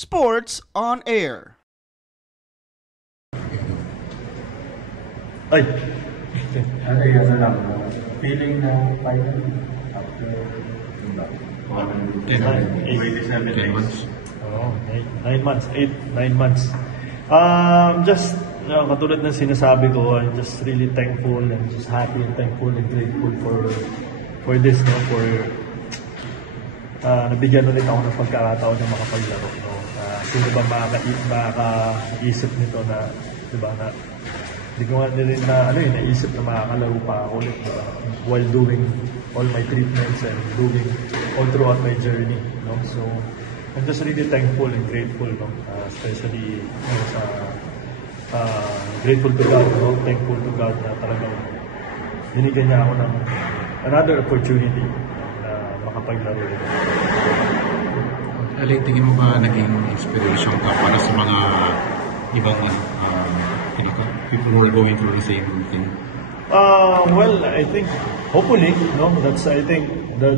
Sports on Air. Ay! Ano lang, feeling na final after 10 months. Oh, 9 months, 9 months. Just, katulad ng sinasabi ko, I'm just really thankful and just happy and thankful and grateful for this, no, for nabigyan ulit ako ng pagkakataon na makapaglaro, no. Sino ba makakaisip nito na, di ba, na hindi ko nga rin na, naisip na makakalaro pa ako ulit, diba? While doing all my treatments and doing all throughout my journey, no. So I'm just really thankful and grateful, no, especially grateful to God, no, thankful to God na talagang binigyan niya ako ng another opportunity na makapaglaro ulit. Alay, tingin mo ba naging inspiration ka para sa mga ibang people who are going through the same thing? Well, I think hopefully, no, that's I think the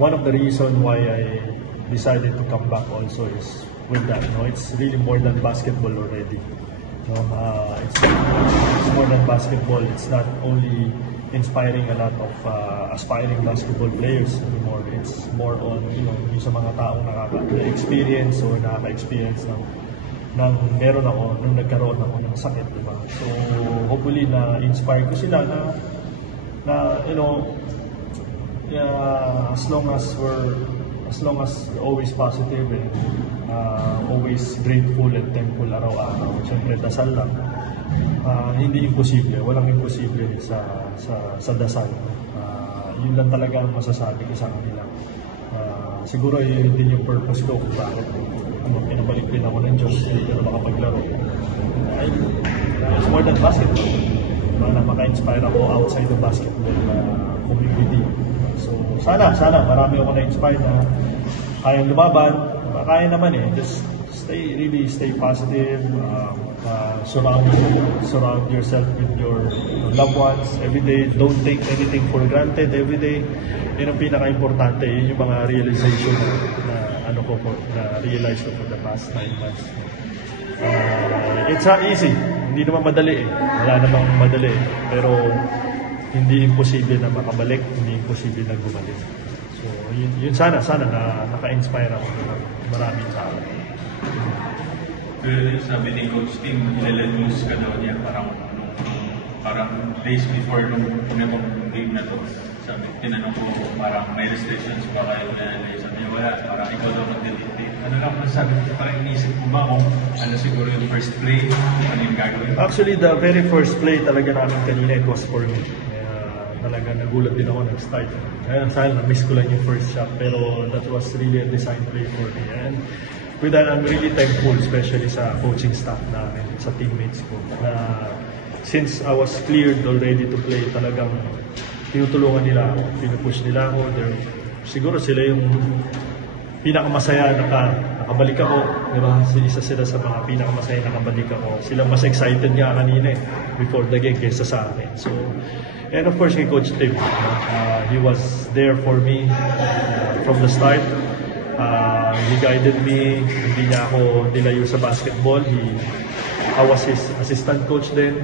one of the reason why I decided to come back also is with that. No, it's really more than basketball already. No, it's more than basketball. It's not only inspiring a lot of aspiring basketball players anymore. It's more on, yung sa mga taong nakaka-experience or nakaka-experience ng meron ako, nung nagkaroon ako ng sakit, diba? So, hopefully na-inspire ko sila na as long as always positive and always grateful and thankful araw-araw. Siyempre, dasal lang. Hindi imposible, walang imposible sa dasal. Yun lang talaga ang masasabi ko sa kanila. Siguro yun din yung purpose ko kung bakit pinabalik din ako ng Diyos na makapaglaro. It's more than basketball. Na maka-inspire ako outside the basketball community. So sana marami ako na-inspire na kayang lumaban. Kaya naman just stay positive. Surround yourself with your loved ones every day. Don't take anything for granted every day. Yun ang pinaka-importante. Yun yung mga realization na realize ko for the past 9 months. It's not easy. Hindi naman madali Wala namang madali Pero hindi imposible na makabalik. Hindi imposible na bumalik. So yun sana na naka-inspire ako ng maraming tao. Pero sabi ni Coach Tim, ilalad loose ka daw niya parang days before nung game na to. Sabi, tinanong ko parang may restrictions pa kayo na sabi niya wala, parang ikaw daw mag-dictate. Ano lang sabi ko, parang inisip mo ba kung siguro yung first play, ano yung gagawin? Actually, the very first play talaga namin kanina, it was for me. Talaga nagulat din ako nag-start. Kaya na-miss ko lang yung first shot, pero that was really a design play for me. And with that, I'm really thankful, especially sa coaching staff namin, sa teammates ko, na since I was cleared already to play, talagang tinutulungan nila ako, pinupush nila ako. Siguro sila yung pinakamasaya nakabalik ako, di ba? Isa sila sa mga pinakamasaya nakabalik ako. Sila mas excited nga kanina before the game kaysa sa akin. So, and of course, kay Coach Tim, he was there for me from the start. He guided me, hindi niya ako nilayo sa basketball. I was his assistant coach then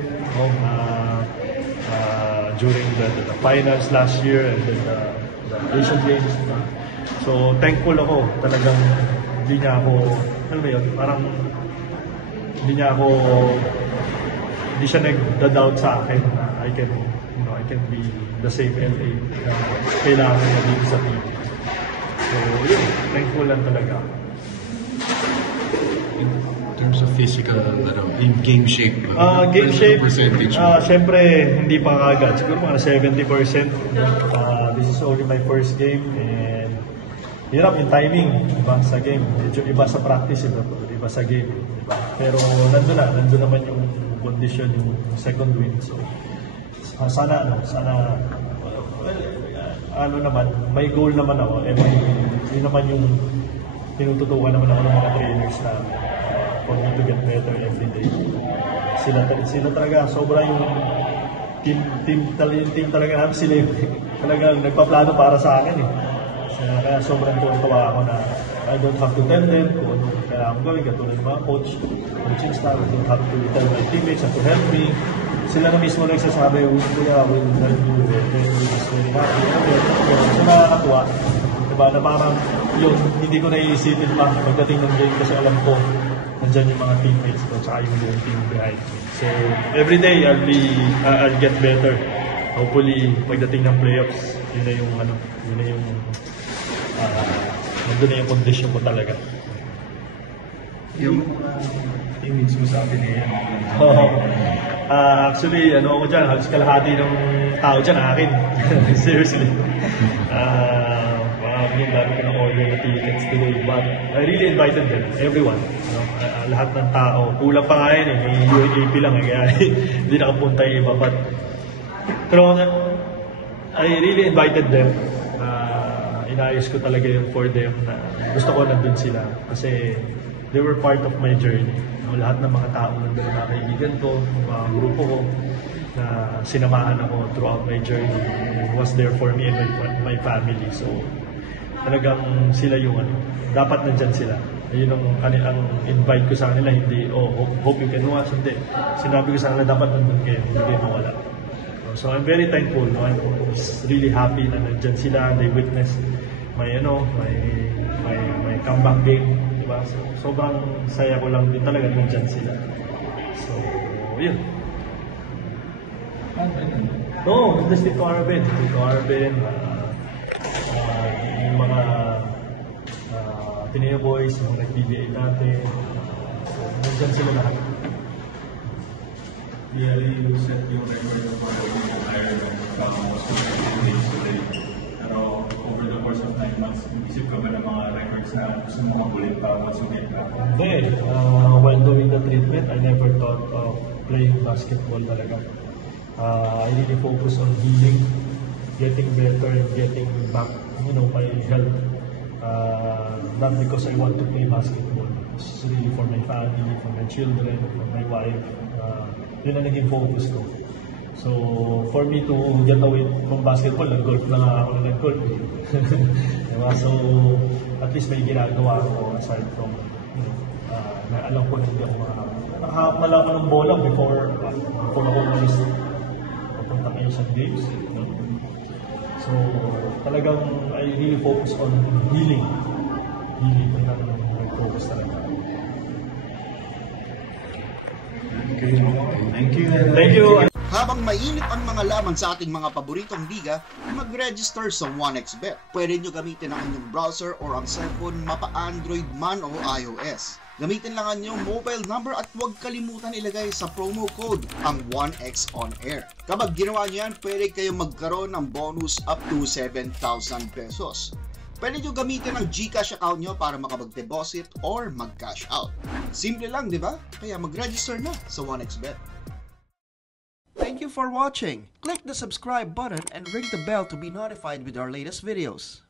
during the finals last year and then the Asian Games. So thankful ako, talagang hindi niya ako, parang hindi siya nag-doubt sa akin na I can be the same LA na kailangan niya dito sa team. So, yun. Thankful lang talaga. In terms of physical, in game shape, game shape, percentage? Siyempre, hindi pa kagad. Siguro mga 70%. This is only my first game and hirap yung timing, diba, sa game. Medyo iba sa practice, iba sa game. Diba? Pero nandun naman yung condition, yung second win. So, sana naman, may goal naman ako and yun naman yung tinututukan naman ako ng mga trainers na for me to get better every day. Sila talaga, sobra yung team talaga namin, sila yung talagang nagpaplano para sa akin Kaya sobrang tuwa ako na I don't have to tell them kung ano kailangan gawin, katulad ng mga coaching staff. I don't have to tell my teammates to help me. Sila na mismo nagsasabi, kuya, will help you, is very happy. So nakakatuwa. Diba, na parang yun, hindi ko naiisipin pa pagdating ng game kasi alam ko nandyan yung mga teammates ko tsaka yung buong team behind me. So every day I'll get better. Hopefully pagdating ng playoffs, yun na yung nandun na yung condition ko talaga. Yung teammates mo sa atin Actually, ako dyan, halos kalahati ng tao dyan, akin. Seriously. Yung dami ko ng order na tickets today. But I really invited them, everyone. Lahat ng tao. Kulang pa nga yun, may UAP lang. Kaya hindi nakapunta yung iba. Pero I really invited them. Inayos ko talaga yung for them na gusto ko nandun sila. Kasi they were part of my journey. Lahat ng mga tao nandun na kaibigan ko, mga grupo ko, na sinamahan ako throughout my journey, was there for me and my family. So, talagang sila yung dapat nandyan sila. Yun ang invite ko sa kanila, hindi, hope you can watch, hindi. Sinabi ko sa kanila, dapat nandun kayo, hindi mawala. So, I'm very thankful. No? I'm really happy na nandyan sila, they witnessed my comeback game. Diba? So, sobrang saya ko lang din talaga nandyan sila. So, yun. No, just Tito Arvin. Yung mga Tineo Boys, yung nag-PBA natin. So, nandyan sila lahat. Yeah, you set yung record for the entire days today. Pero over the course of 9 months, isip ka ba ng mga records na gusto mo magulit pa, masugit pa? Hindi. While doing the treatment, I never thought of playing basketball talaga. I really focus on healing, getting better, and getting back, my health. Not because I want to play basketball. It's really for my family, for my children, for my wife. Yun ang naging focus ko. So, for me to get away from basketball, nag-golf na nga ako na nag-golf. Diba? So, at least may ginagawa ako aside from, na alam ko hindi ako nakahap na lang ako ng bola before ako umalis papunta kayo sa games. So, talagang I really focus on healing. Yun ang nag-focus talaga. Thank you. Thank you. Habang mainit ang mga laban sa ating mga paboritong liga, mag-register sa 1xBet. Pwede nyo gamitin ang inyong browser or ang cellphone, mapa Android man o iOS. Gamitin lang ang inyong mobile number at huwag kalimutan ilagay sa promo code ang 1x on air. Kapag ginawa nyo yan, pwede kayong magkaroon ng bonus up to 7,000 pesos. Pwede nyo gamitin ang GCash account nyo para makapag-deposit or mag-cash out. Simple lang, di ba? Kaya mag-register na sa 1xBet. Thank you for watching. Click the subscribe button and ring the bell to be notified with our latest videos.